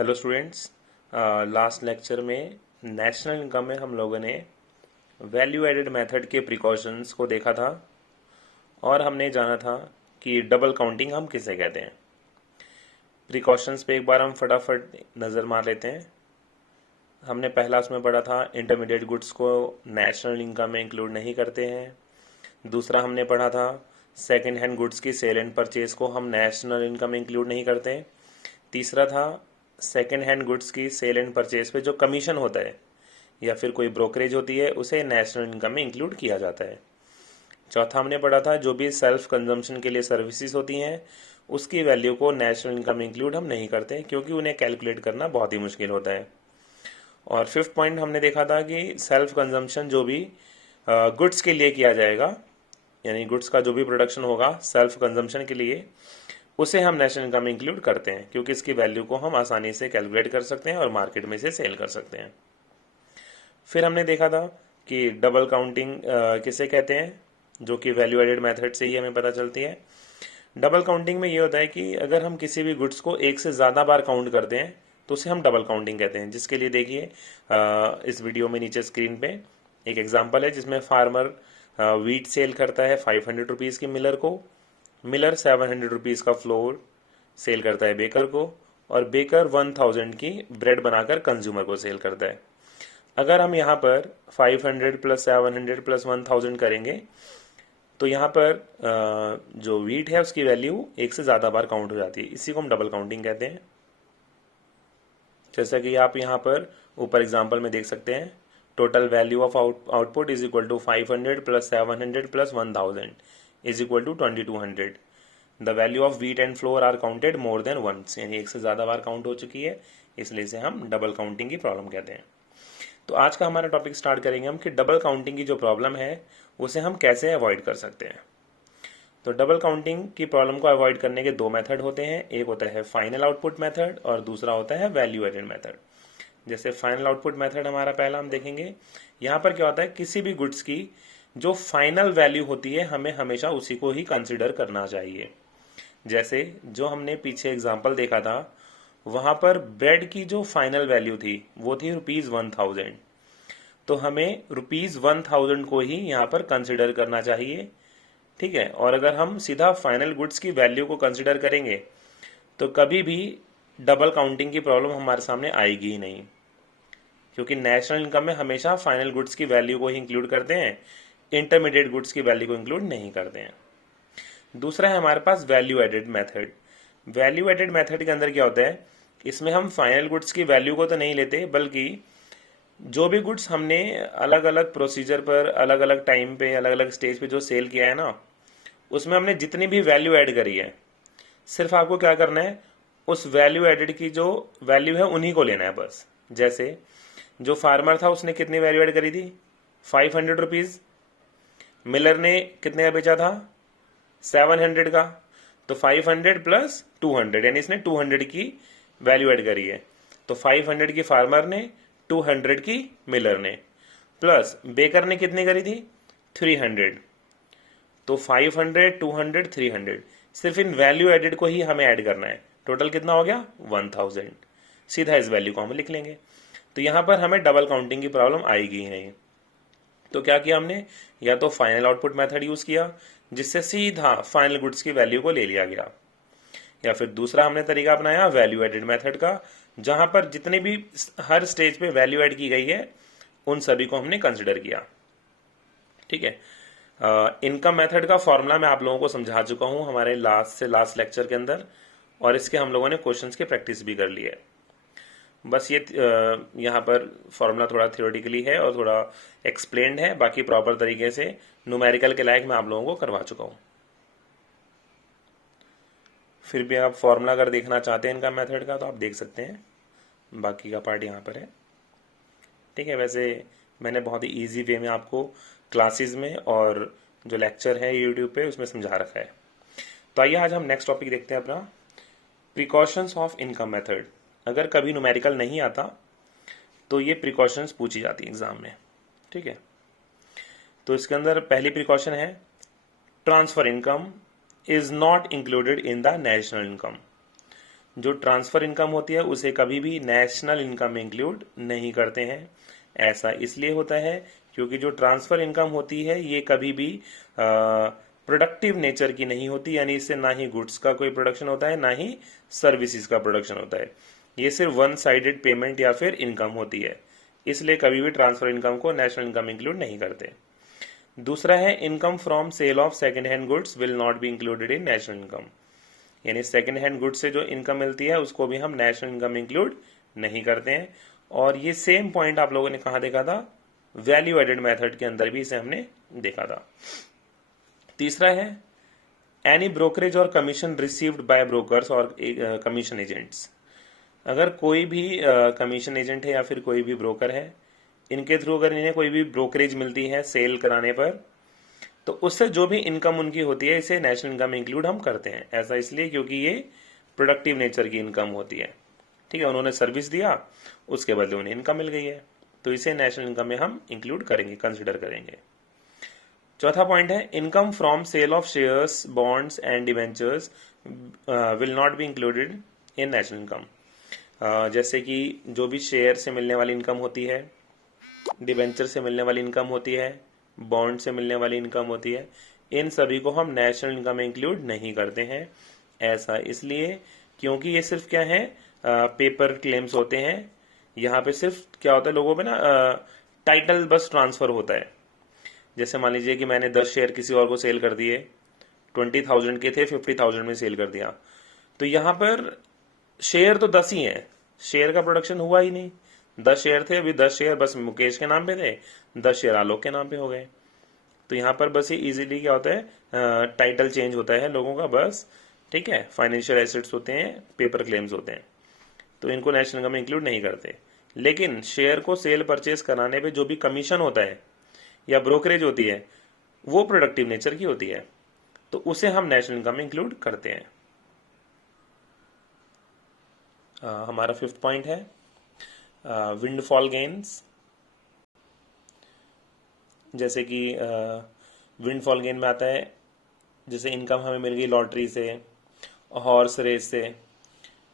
Hello students. Last lecture में national income में हम लोगों ने वैल्यू एडेड मेथड के प्रिकॉशंस को देखा था और हमने जाना था कि डबल काउंटिंग हम किसे कहते हैं। प्रिकॉशंस पे एक बार हम फटाफट नज़र मार लेते हैं। हमने पहला उसमें पढ़ा था इंटरमीडिएट गुड्स को नेशनल इनकम में इंक्लूड नहीं करते हैं। दूसरा हमने पढ़ा था सेकेंड हैंड गुड्स की सेल एंड परचेज को हम नेशनल इनकम में इंक्लूड नहीं करते हैं। तीसरा था सेकेंड हैंड गुड्स की सेल एंड परचेज पे जो कमीशन होता है या फिर कोई ब्रोकरेज होती है उसे नेशनल इनकम में इंक्लूड किया जाता है। चौथा हमने पढ़ा था जो भी सेल्फ कंजम्पशन के लिए सर्विसेज होती हैं उसकी वैल्यू को नेशनल इनकम में इंक्लूड हम नहीं करते क्योंकि उन्हें कैलकुलेट करना बहुत ही मुश्किल होता है। और फिफ्थ पॉइंट हमने देखा था कि सेल्फ कंजम्पशन जो भी गुड्स के लिए किया जाएगा, यानी गुड्स का जो भी प्रोडक्शन होगा सेल्फ कंजम्पशन के लिए, उसे हम नेशनल इनकम में इंक्लूड करते हैं क्योंकि इसकी वैल्यू को हम आसानी से कैलकुलेट कर सकते हैं और मार्केट में से सेल कर सकते हैं। फिर हमने देखा था कि डबल काउंटिंग किसे कहते हैं, जो कि वैल्यू एडेड मेथड से ही हमें पता चलती है। डबल काउंटिंग में ये होता है कि अगर हम किसी भी गुड्स को एक से ज़्यादा बार काउंट करते हैं तो उसे हम डबल काउंटिंग कहते हैं। जिसके लिए देखिए इस वीडियो में नीचे स्क्रीन पे एक एग्जांपल है जिसमें फार्मर वीट सेल करता है 500 रुपीज़ की मिलर को। मिलर 700 रुपीज़ का फ्लोर सेल करता है बेकर को और बेकर 1000 की ब्रेड बनाकर कंज्यूमर को सेल करता है। अगर हम यहाँ पर 500 प्लस 700 प्लस 1000 करेंगे तो यहाँ पर जो वीट है उसकी वैल्यू एक से ज़्यादा बार काउंट हो जाती है। इसी को हम डबल काउंटिंग कहते हैं। जैसा कि आप यहाँ पर ऊपर एग्जाम्पल में देख सकते हैं, total value of output is equal to 500 plus 700 plus 1000 is equal to 2200। The value of wheat and flour are counted more than once, यानी एक से ज़्यादा बार काउंट हो चुकी है, इसलिए इसे हम डबल काउंटिंग की प्रॉब्लम कहते हैं। तो आज का हमारा टॉपिक स्टार्ट करेंगे हम कि डबल काउंटिंग की जो प्रॉब्लम है उसे हम कैसे अवॉइड कर सकते हैं। तो डबल काउंटिंग की प्रॉब्लम को अवॉइड करने के दो मेथड होते हैं, एक होता है फाइनल आउटपुट मेथड और दूसरा होता है वैल्यू एडेड मेथड। जैसे फाइनल आउटपुट मेथड हमारा पहला हम देखेंगे। यहाँ पर क्या होता है, किसी भी गुड्स की जो फाइनल वैल्यू होती है हमें हमेशा उसी को ही कंसिडर करना चाहिए। जैसे जो हमने पीछे एग्जाम्पल देखा था वहां पर ब्रेड की जो फाइनल वैल्यू थी वो थी ₹1000, तो हमें ₹1000 को ही यहाँ पर कंसिडर करना चाहिए। ठीक है, और अगर हम सीधा फाइनल गुड्स की वैल्यू को कंसिडर करेंगे तो कभी भी डबल काउंटिंग की प्रॉब्लम हमारे सामने आएगी ही नहीं, क्योंकि नेशनल इनकम में हमेशा फाइनल गुड्स की वैल्यू को ही इंक्लूड करते हैं, इंटरमीडिएट गुड्स की वैल्यू को इंक्लूड नहीं करते हैं। दूसरा है हमारे पास value added method. Value added method के अंदर क्या होता है, इसमें हम फाइनल गुड्स की वैल्यू को तो नहीं लेते, बल्कि जो भी गुड्स हमने अलग अलग प्रोसीजर पर अलग अलग टाइम पे अलग अलग स्टेज पे जो सेल किया है ना, उसमें हमने जितनी भी वैल्यू ऐड करी है, सिर्फ आपको क्या करना है, उस वैल्यू एडेड की जो वैल्यू है उन्हीं को लेना है बस। जैसे जो फार्मर था उसने कितनी वैल्यू ऐड करी थी, 500 रुपीज़। मिलर ने कितने का बेचा था, 700 का। तो 500 प्लस 200, यानी इसने 200 की वैल्यू ऐड करी है। तो 500 की फार्मर ने, 200 की मिलर ने, प्लस बेकर ने कितनी करी थी, 300। तो 500 200 300, सिर्फ इन वैल्यू एडेड को ही हमें ऐड करना है। टोटल कितना हो गया, 1000। सीधा इस वैल्यू को हम लिख लेंगे, तो यहां पर हमें डबल काउंटिंग की प्रॉब्लम आएगी ही नहीं। तो क्या किया हमने, या तो फाइनल आउटपुट मेथड यूज किया जिससे सीधा फाइनल गुड्स की वैल्यू को ले लिया गया, या फिर दूसरा हमने तरीका अपनाया वैल्यू एडेड मेथड का, जहां पर जितने भी हर स्टेज पे वैल्यू ऐड की गई है उन सभी को हमने कंसिडर किया। ठीक है, इनकम मेथड का फॉर्मूला मैं आप लोगों को समझा चुका हूं हमारे लास्ट लेक्चर के अंदर, और इसके हम लोगों ने क्वेश्चंस की प्रैक्टिस भी कर ली है। बस ये यहाँ पर फॉर्मूला थोड़ा थियोरेटिकली है और थोड़ा एक्सप्लेन्ड है, बाकी प्रॉपर तरीके से न्यूमेरिकल के लायक मैं आप लोगों को करवा चुका हूँ। फिर भी आप फॉर्मूला अगर देखना चाहते हैं इनका मेथड का तो आप देख सकते हैं, बाकी का पार्ट यहाँ पर है। ठीक है, वैसे मैंने बहुत ही ईजी वे में आपको क्लासेस में और जो लेक्चर है यूट्यूब पे उसमें समझा रखा है। तो आइए आज हम नेक्स्ट टॉपिक देखते हैं अपना, प्रिकॉशंस ऑफ इनकम मेथड। अगर कभी न्यूमेरिकल नहीं आता तो ये प्रिकॉशंस पूछी जाती है एग्जाम में। ठीक है, तो इसके अंदर पहली प्रिकॉशन है, transfer income is not included in the national income. जो ट्रांसफर इनकम होती है उसे कभी भी नेशनल इनकम में इंक्लूड नहीं करते हैं। ऐसा इसलिए होता है क्योंकि जो ट्रांसफर इनकम होती है ये कभी भी प्रोडक्टिव नेचर की नहीं होती, यानी इससे ना ही गुड्स का कोई प्रोडक्शन होता है ना ही सर्विसेज का प्रोडक्शन होता है। ये सिर्फ वन साइडेड पेमेंट या फिर इनकम होती है, इसलिए कभी भी ट्रांसफर इनकम को नेशनल इनकम इंक्लूड नहीं करते। दूसरा है income from sale of second hand goods will not be included in national income, यानी सेकेंड हैंड गुड्स से जो इनकम मिलती है उसको भी हम नेशनल इनकम इंक्लूड नहीं करते हैं। और ये सेम पॉइंट आप लोगों ने कहाँ देखा था, वैल्यू एडेड मेथड के अंदर भी इसे हमने देखा था। तीसरा है एनी ब्रोकरेज और कमीशन रिसीव्ड बाय ब्रोकर्स और कमीशन एजेंट्स, अगर कोई भी कमीशन एजेंट है या फिर कोई भी ब्रोकर है, इनके थ्रू अगर इन्हें कोई भी ब्रोकरेज मिलती है सेल कराने पर, तो उससे जो भी इनकम उनकी होती है इसे नेशनल इनकम में इंक्लूड हम करते हैं। ऐसा इसलिए क्योंकि ये प्रोडक्टिव नेचर की इनकम होती है। ठीक है, उन्होंने सर्विस दिया, उसके बदले उन्हें इनकम मिल गई है, तो इसे नेशनल इनकम में हम इंक्लूड करेंगे, कंसिडर करेंगे। चौथा पॉइंट है income from sale of shares, bonds and debentures will not be included in national income. जैसे कि जो भी शेयर से मिलने वाली इनकम होती है, डिवेंचर से मिलने वाली इनकम होती है, बॉन्ड से मिलने वाली इनकम होती है, इन सभी को हम नेशनल इनकम में इंक्लूड नहीं करते हैं। ऐसा इसलिए क्योंकि ये सिर्फ क्या है, पेपर क्लेम्स होते हैं। यहाँ पे सिर्फ क्या होता है, लोगों पे ना टाइटल बस ट्रांसफर होता है। जैसे मान लीजिए कि मैंने 10 शेयर किसी और को सेल कर दिए, 20,000 के थे, 50,000 में सेल कर दिया, तो यहाँ पर शेयर तो 10 ही है, शेयर का प्रोडक्शन हुआ ही नहीं। 10 शेयर थे, अभी 10 शेयर बस मुकेश के नाम पे थे, 10 शेयर आलोक के नाम पे हो गए। तो यहाँ पर बस ये इजीली क्या होता है, टाइटल चेंज होता है लोगों का बस। ठीक है, फाइनेंशियल एसेट्स होते हैं, पेपर क्लेम्स होते हैं, तो इनको नेशनल इनकम में इंक्लूड नहीं करते। लेकिन शेयर को सेल परचेज कराने पे जो भी कमीशन होता है या ब्रोकरेज होती है वो प्रोडक्टिव नेचर की होती है, तो उसे हम नेशनल इनकम में इंक्लूड करते हैं। हमारा 5th पॉइंट है विंडफॉल गेन्स। जैसे कि विंडफॉल गेन में आता है, जैसे इनकम हमें मिल गई लॉटरी से, हॉर्स रेस से,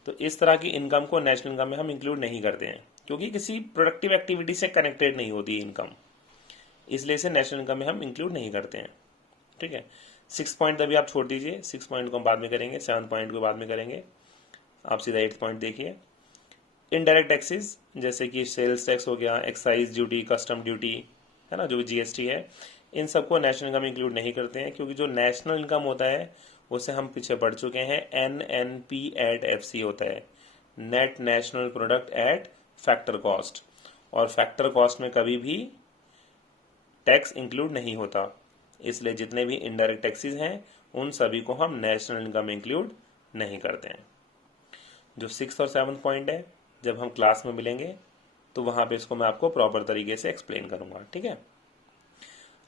तो इस तरह की इनकम को नेशनल इनकम में हम इंक्लूड नहीं करते हैं क्योंकि किसी प्रोडक्टिव एक्टिविटी से कनेक्टेड नहीं होती इनकम, इसलिए इसे नेशनल इनकम में हम इंक्लूड नहीं करते हैं। ठीक है, 6 पॉइंट अभी आप छोड़ दीजिए, 6 पॉइंट को हम बाद में करेंगे, 7 पॉइंट को बाद में करेंगे। आप सीधा 8th पॉइंट देखिए, इनडायरेक्ट टैक्सेस, जैसे कि सेल्स टैक्स हो गया, एक्साइज ड्यूटी, कस्टम ड्यूटी, है ना, जो भी जीएसटी है, इन सबको नेशनल इनकम इंक्लूड नहीं करते हैं क्योंकि जो नेशनल इनकम होता है उसे हम पीछे पढ़ चुके हैं, NNP एट FC होता है, net national product at factor cost, और फैक्टर कॉस्ट में कभी भी टैक्स इंक्लूड नहीं होता। इसलिए जितने भी इनडायरेक्ट टैक्सेस हैं उन सभी को हम नेशनल इनकम में इंक्लूड नहीं करते हैं। जो 6th और 7th पॉइंट है, जब हम क्लास में मिलेंगे तो वहां पे इसको मैं आपको प्रॉपर तरीके से एक्सप्लेन करूंगा। ठीक है,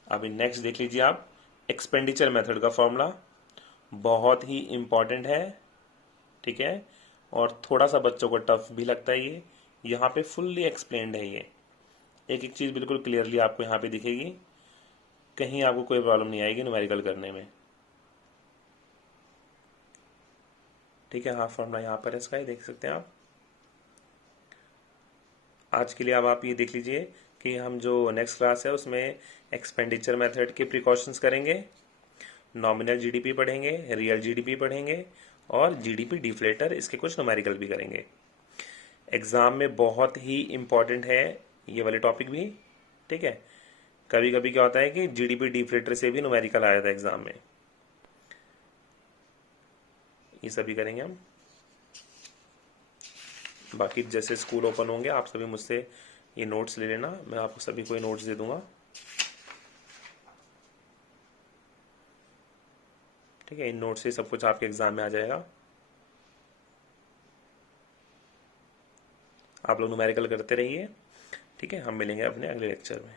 अभी नेक्स्ट देख लीजिए आप, एक्सपेंडिचर मेथड का फॉर्मूला बहुत ही इंपॉर्टेंट है। ठीक है, और थोड़ा सा बच्चों को टफ भी लगता है ये, यहाँ पे फुल्ली एक्सप्लेन्ड है ये, एक एक चीज बिल्कुल क्लियरली आपको यहाँ पे दिखेगी, कहीं आपको कोई प्रॉब्लम नहीं आएगी न्यूमेरिकल करने में। ठीक है, हाँ फॉर्मूला यहाँ पर इसका ही देख सकते हैं आप। आज के लिए अब आप ये देख लीजिए कि हम जो नेक्स्ट क्लास है उसमें एक्सपेंडिचर मेथड के प्रिकॉशंस करेंगे, नॉमिनल जीडीपी पढ़ेंगे, रियल जीडीपी पढ़ेंगे, और जीडीपी डिफ्लेटर, इसके कुछ न्यूमेरिकल भी करेंगे। एग्जाम में बहुत ही इंपॉर्टेंट है ये वाले टॉपिक भी। ठीक है, कभी कभी क्या होता है कि जीडीपी डिफ्लेटर से भी न्यूमेरिकल आया था एग्जाम में, ये सभी करेंगे हम। बाकी जैसे स्कूल ओपन होंगे आप सभी मुझसे ये नोट्स ले लेना, मैं आपको सभी को ये नोट्स दे दूंगा। ठीक है, इन नोट्स से सब कुछ आपके एग्जाम में आ जाएगा। आप लोग न्यूमेरिकल करते रहिए। ठीक है, हम मिलेंगे अपने अगले लेक्चर में।